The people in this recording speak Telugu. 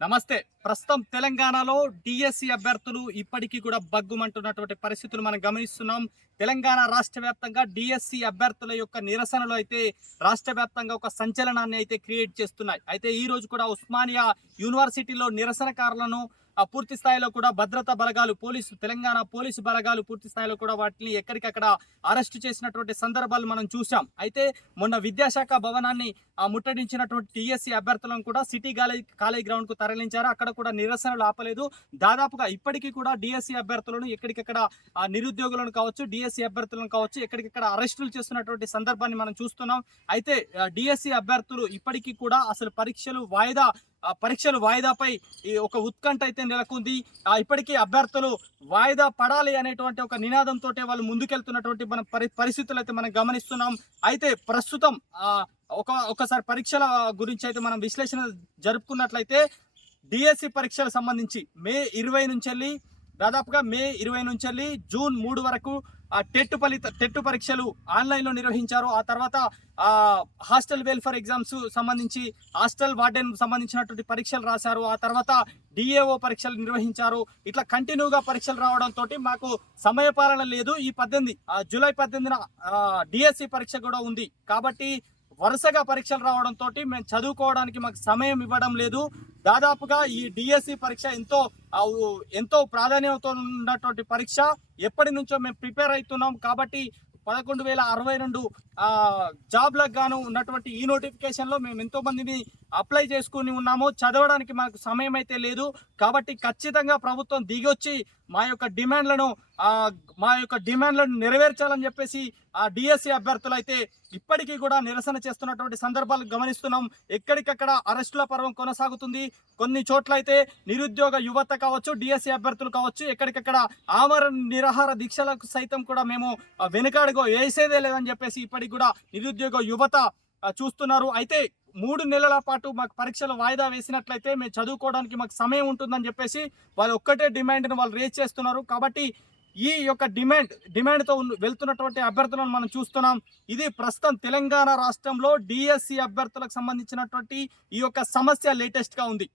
నమస్తే. ప్రస్తుతం తెలంగాణలో డిఎస్సి అభ్యర్థులు ఇప్పటికీ కూడా బగ్గుమంటున్నటువంటి పరిస్థితులు మనం గమనిస్తున్నాం. తెలంగాణ రాష్ట్ర వ్యాప్తంగా డిఎస్సి అభ్యర్థుల యొక్క నిరసనలు అయితే రాష్ట్ర వ్యాప్తంగా ఒక సంచలనాన్ని అయితే క్రియేట్ చేస్తున్నాయి. అయితే ఈ రోజు కూడా ఉస్మానియా యూనివర్సిటీలో నిరసనకారులను పూర్తి స్థాయిలో కూడా భద్రతా బలగాలు తెలంగాణ పోలీసు బలగాలు పూర్తి స్థాయిలో కూడా వాటిని ఎక్కడికక్కడ అరెస్టు చేసినటువంటి సందర్భాలు మనం చూసాం. అయితే మొన్న విద్యాశాఖ భవనాన్ని ముట్టడించినటువంటి టీఎస్సీ అభ్యర్థులను కూడా సిటీ కాలేజ్ గ్రౌండ్ కు తరలించారు. అక్కడ కూడా నిరసనలు ఆపలేదు. దాదాపుగా ఇప్పటికీ కూడా డిఎస్సీ అభ్యర్థులను ఎక్కడికక్కడ నిరుద్యోగులను కావచ్చు, డిఎస్సీ అభ్యర్థులను కావచ్చు, ఎక్కడికక్కడ అరెస్టులు చేస్తున్నటువంటి సందర్భాన్ని మనం చూస్తున్నాం. అయితే డిఎస్సీ అభ్యర్థులు ఇప్పటికీ కూడా అసలు పరీక్షలు వాయిదాపై ఒక ఉత్కంఠ అయితే నెలకొంది. ఇప్పటికీ అభ్యర్థులు వాయిదా పడాలి అనేటువంటి ఒక నినాదంతో వాళ్ళు ముందుకెళ్తున్నటువంటి మన పరిస్థితులు అయితే మనం గమనిస్తున్నాం. అయితే ప్రస్తుతం ఒకసారి పరీక్షల గురించి అయితే మనం విశ్లేషణ జరుపుకున్నట్లయితే డిఎస్సి పరీక్షలకు సంబంధించి మే 20 నుంచి జూన్ 3 వరకు టెట్ పరీక్షలు ఆన్లైన్లో నిర్వహించారు. ఆ తర్వాత హాస్టల్ వెల్ఫేర్ ఎగ్జామ్స్ సంబంధించి హాస్టల్ వార్డెన్ సంబంధించినటువంటి పరీక్షలు రాశారు. ఆ తర్వాత డిఏఓ పరీక్షలు నిర్వహించారు. ఇట్లా కంటిన్యూగా పరీక్షలు రావడంతో మాకు సమయపాలన లేదు. ఈ జూలై 18న డిఎస్సి పరీక్ష కూడా ఉంది. కాబట్టి వరుసగా పరీక్షలు రావడంతో మేము చదువుకోవడానికి మాకు సమయం ఇవ్వడం లేదు. దాదాపుగా ఈ డిఎస్సి పరీక్ష ఎంతో ప్రాధాన్యత ఉన్నటువంటి పరీక్ష. ఎప్పటి నుంచో మేము ప్రిపేర్ అవుతున్నాం. కాబట్టి 11,062 జాబ్లకు గాను ఉన్నటువంటి ఈ నోటిఫికేషన్లో మేము ఎంతో మందిని అప్లై చేసుకుని ఉన్నాము. చదవడానికి మనకు సమయం అయితే లేదు. కాబట్టి ఖచ్చితంగా ప్రభుత్వం దిగొచ్చి మా యొక్క డిమాండ్లను నెరవేర్చాలని చెప్పేసి డిఎస్సి అభ్యర్థులు అయితే ఇప్పటికీ కూడా నిరసన చేస్తున్నటువంటి సందర్భాలు గమనిస్తున్నాం. ఎక్కడికక్కడ అరెస్టుల పర్వం కొనసాగుతుంది. కొన్ని చోట్ల అయితే నిరుద్యోగ యువత కావచ్చు, డిఎస్సి అభ్యర్థులు కావచ్చు, ఎక్కడికక్కడ ఆమరణ నిరాహార దీక్షలకు సైతం కూడా మేము వెనుకాడుగో వేసేదే లేదని చెప్పేసి ఇప్పటికి కూడా నిరుద్యోగ యువత చూస్తున్నారు. అయితే 3 నెలల పాటు మాకు పరీక్షలు వాయిదా వేసినట్లయితే మేము చదువుకోవడానికి మాకు సమయం ఉంటుందని చెప్పేసి వాళ్ళు ఒక్కటే డిమాండ్ను వాళ్ళు రేజ్ చేస్తున్నారు. కాబట్టి ఈ యొక్క డిమాండ్తో వెళ్తున్నటువంటి అభ్యర్థులను మనం చూస్తున్నాం. ఇది ప్రస్తుతం తెలంగాణ రాష్ట్రంలో డిఎస్సి అభ్యర్థులకు సంబంధించినటువంటి ఈ యొక్క సమస్య లేటెస్ట్గా ఉంది.